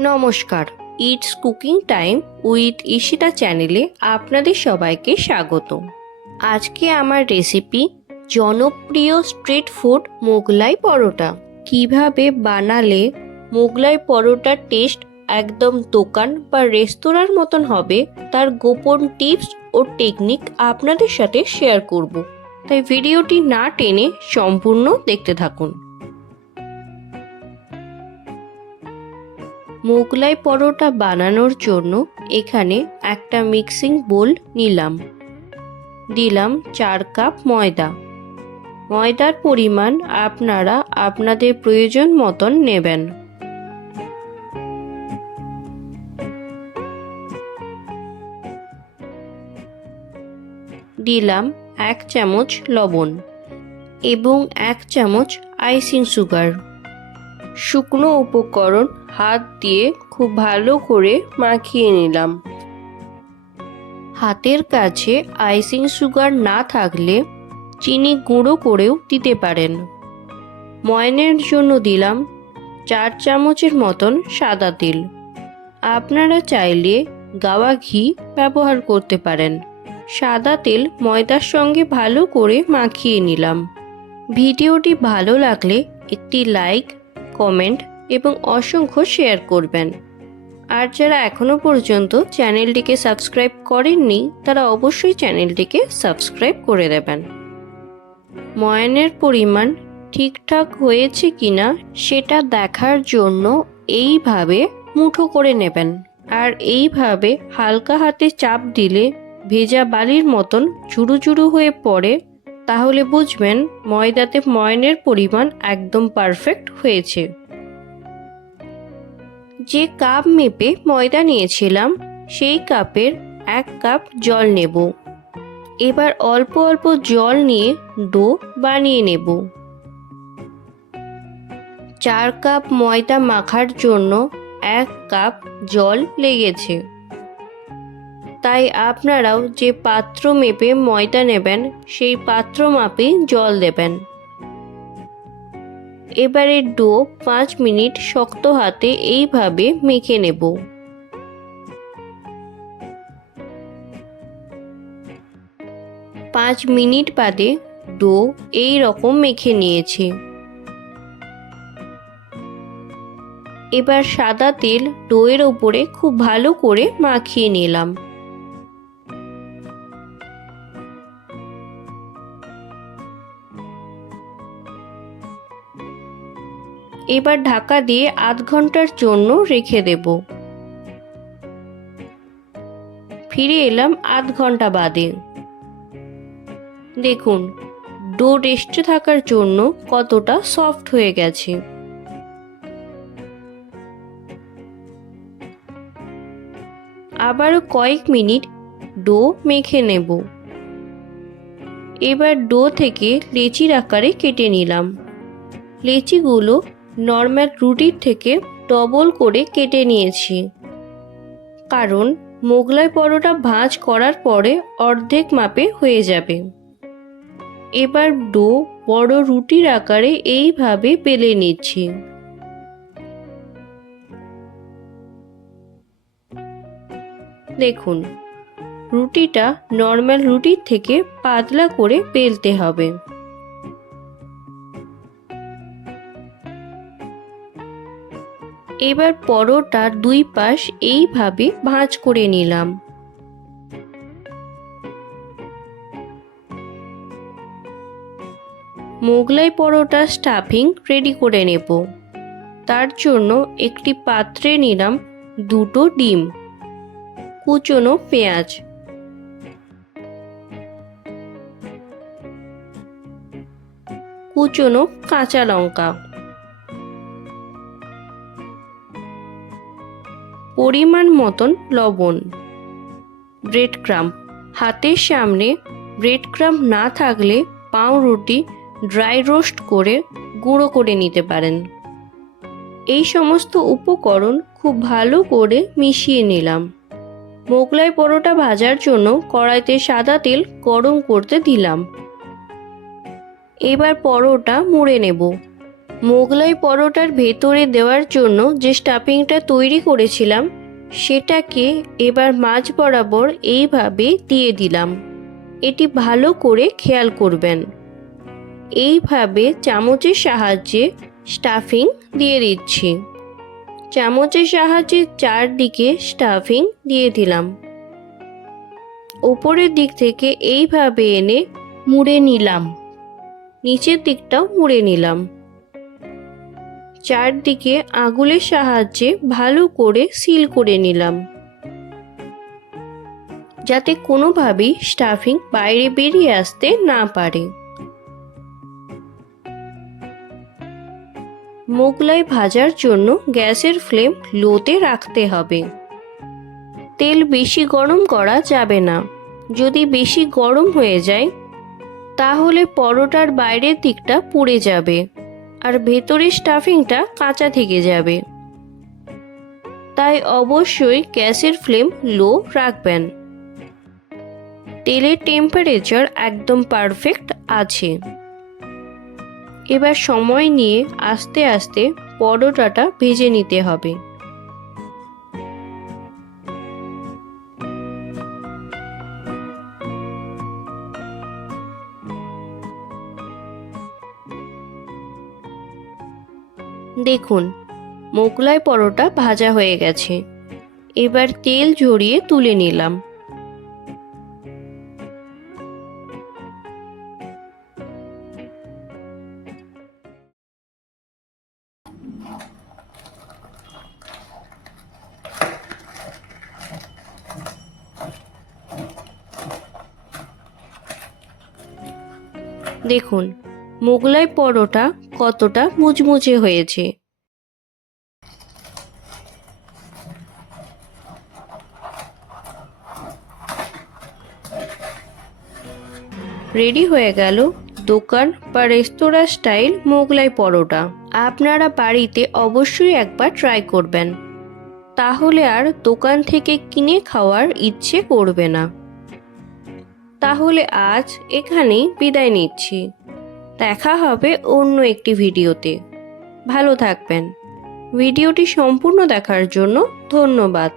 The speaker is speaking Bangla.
নমস্কার। It's cooking time with Ishita চ্যানেলে আপনাদের সবাইকে স্বাগত। আজকে আমার রেসিপি জনপ্রিয় স্ট্রিট ফুড মোগলাই পরোটা। কীভাবে বানালে মোগলাই পরোটার টেস্ট একদম দোকান বা রেস্তোরাঁর মতন হবে, তার গোপন টিপস ও টেকনিক আপনাদের সাথে শেয়ার করব। তাই ভিডিওটি না টেনে সম্পূর্ণ দেখতে থাকুন। মোগলাই পরোটা বানানোর জন্য এখানে একটা মিক্সিং বোল নিলাম। দিলাম চার কাপ ময়দা। ময়দার পরিমাণ আপনারা আপনাদের প্রয়োজন মতন নেবেন। দিলাম এক চামচ লবণ এবং এক চামচ আইসিং সুগার। শুকনো উপকরণ হাত দিয়ে খুব ভালো করে মাখিয়ে নিলাম। হাতের কাছে আইসিং সুগার না থাকলে চিনি গুঁড়ো করেও দিতে পারেন। ময়নের জন্য দিলাম চার চামচের মতন সাদা তেল। আপনারা চাইলে গাওয়া ঘি ব্যবহার করতে পারেন। সাদা তেল ময়দার সঙ্গে ভালো করে মাখিয়ে নিলাম। ভিডিওটি ভালো লাগলে একটি লাইক, কমেন্ট এবং অসংখ্য শেয়ার করবেন। আর যারা এখনও পর্যন্ত চ্যানেলটিকে সাবস্ক্রাইব করেননি, তারা অবশ্যই চ্যানেলটিকে সাবস্ক্রাইব করে দেবেন। ময়নের পরিমাণ ঠিকঠাক হয়েছে কিনা, সেটা দেখার জন্য এইভাবে মুঠো করে নেবেন। আর এইভাবে হালকা হাতে চাপ দিলে ভেজা বালির মতন চুরু চুরু হয়ে পড়ে, তাহলে বুঝবেন ময়দাতে ময়নের পরিমাণ একদম পারফেক্ট হয়েছে। যে কাপ মেপে ময়দা নিয়েছিলাম, সেই কাপের এক কাপ জল নেব। এবার অল্প অল্প জল নিয়ে ডো বানিয়ে নেব। চার কাপ ময়দা মাখার জন্য এক কাপ জল লেগেছে। তাই আপনারাও যে পাত্র মেপে ময়দা নেবেন, সেই পাত্র মাপে জল দেবেন। এবারে ডো পাঁচ মিনিট শক্ত হাতে এইভাবে মেখে নেব। পাঁচ মিনিট বাদে ডো এই রকম মেখে নিয়েছে। এবার সাদা তেল ডোয়ের ওপরে খুব ভালো করে মাখিয়ে নিলাম। এবার ঢাকা দিয়ে আধ ঘণ্টার জন্য রেখে দেব। ফিরে এলাম আধ ঘণ্টা বাদে। দেখুন, ডো রেস্টে থাকার জন্য কতটা সফট হয়ে গেছে। আবারও কয়েক মিনিট ডো মেখে নেব। এবার ডো থেকে লেচির আকারে কেটে নিলাম। লেচিগুলো নর্মাল রুটির থেকে ডবল করে কেটে নিয়েছি। কারণ মোগলাই পরোটা ভাঁজ করার পরে অর্ধেক মাপে হয়ে যাবে। এবার ডো বড় রুটির আকারে এইভাবে বেলে নিচ্ছি। দেখুন, রুটিটা নর্মাল রুটির থেকে পাতলা করে বেলতে হবে। এবার পরোটার দুই পাশ এইভাবে ভাঁজ করে নিলাম। মোগলাই পরোটা স্টাফিং রেডি করে নেব। তার জন্য একটি পাত্রে নিলাম দুটো ডিম, কুচনো পেঁয়াজ। কুচনো কাঁচা লঙ্কা। পরিমাণ মতন লবণ। Bread crumb. হাতের সামনে ব্রেড ক্রাম না থাকলে পাউরুটি ড্রাই রোস্ট করে গুঁড়ো করে নিতে পারেন। এই সমস্ত উপকরণ খুব ভালো করে মিশিয়ে নিলাম। মোগলাই পরোটা ভাজার জন্য কড়াইতে সাদা তেল গরম করতে দিলাম। এবার পরোটা মুড়ে নেব। মোগলাই পরোটার ভেতরে দেওয়ার জন্য যে স্টাফিংটা তৈরি করেছিলাম, সেটাকে এবার মাঝ বরাবর এইভাবে দিয়ে দিলাম। এটি ভালো করে খেয়াল করবেন। এইভাবে চামচের সাহায্যে স্টাফিং দিয়ে দিচ্ছি। চামচের সাহায্যে চারদিকে স্টাফিং দিয়ে দিলাম। ওপরের দিক থেকে এইভাবে এনে মুড়ে নিলাম। নিচের দিকটাও মুড়ে নিলাম। চারদিকে আঙুলের সাহায্যে ভালো করে সিল করে নিলাম। যাতে কোনোভাবেই স্টাফিং বাইরে বেরিয়ে আসতে না পারে। মোগলাই ভাজার জন্য গ্যাসের ফ্লেম লোতে রাখতে হবে। তেল বেশি গরম করা যাবে না। যদি বেশি গরম হয়ে যায়, তাহলে পরোটার বাইরের দিকটা পুড়ে যাবে। আর ভেতরের স্টাফিংটা কাঁচা থেকে যাবে। তাই অবশ্যই গ্যাসের ফ্লেম লো রাখবেন। তেলের টেম্পারেচার একদম পারফেক্ট আছে। এবার সময় নিয়ে আস্তে আস্তে পরোটাটা ভেজে নিতে হবে। দেখুন মোগলাই পরোটা ভাজা হয়ে গেছে। এবার তেল ঝরিয়ে তুলে নিলাম। দেখুন মোগলাই পরোটা কতটা মুচমুচে হয়েছে। রেডি হয়ে গেল দোকান বা রেস্তোরাঁ স্টাইল মোগলাই পরোটা। আপনারা বাড়িতে অবশ্যই একবার ট্রাই করবেন। তাহলে আর দোকান থেকে কিনে খাওয়ার ইচ্ছে করবে না। তাহলে আজ এখানেই বিদায় নিচ্ছি। দেখা হবে অন্য একটি ভিডিওতে। ভালো থাকবেন। ভিডিওটি সম্পূর্ণ দেখার জন্য ধন্যবাদ।